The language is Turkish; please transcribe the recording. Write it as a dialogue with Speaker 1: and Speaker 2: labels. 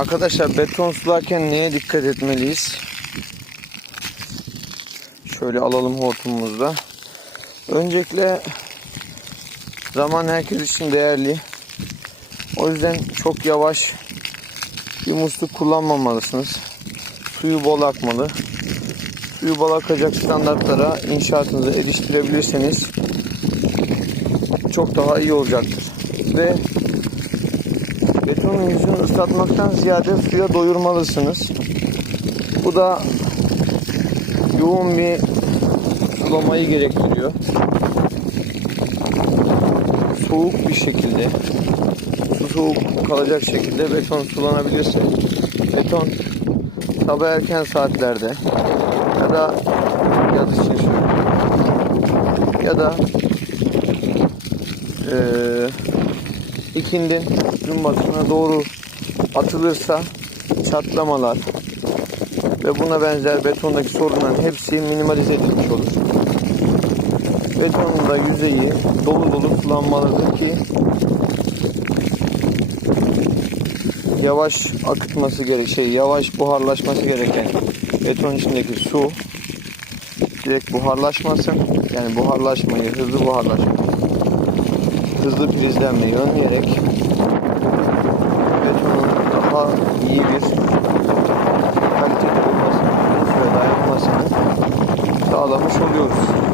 Speaker 1: Arkadaşlar beton sularken neye dikkat etmeliyiz? Şöyle alalım hortumumuzda. Öncelikle zaman herkes için değerli. O yüzden çok yavaş bir musluk kullanmamalısınız. Suyu bol akmalı. Suyu bol akacak standartlara inşaatınızı eriştirebilirseniz çok daha iyi olacaktır. Ve betonun yüzünü ıslatmaktan ziyade suya doyurmalısınız. Bu da yoğun bir sulamayı gerektiriyor. Soğuk bir şekilde su soğuk kalacak şekilde beton sulanabilirse beton sabah erken saatlerde ya da yaz için ya da eee ikindin gün batımına doğru atılırsa çatlamalar ve buna benzer betondaki sorunların hepsi minimalize edilmiş olur. Betonun da yüzeyi dolu dolu sulanmalıdır ki yavaş akıtması gerek şey yavaş buharlaşması gereken beton içindeki su direkt buharlaşmasın. Yani buharlaşmayı, hızlı buharlaşmayı, hızlı prizlenmeyi önleyerek betonun daha iyi bir kaliteli olmasını, dayanmasını sağlamış oluyoruz.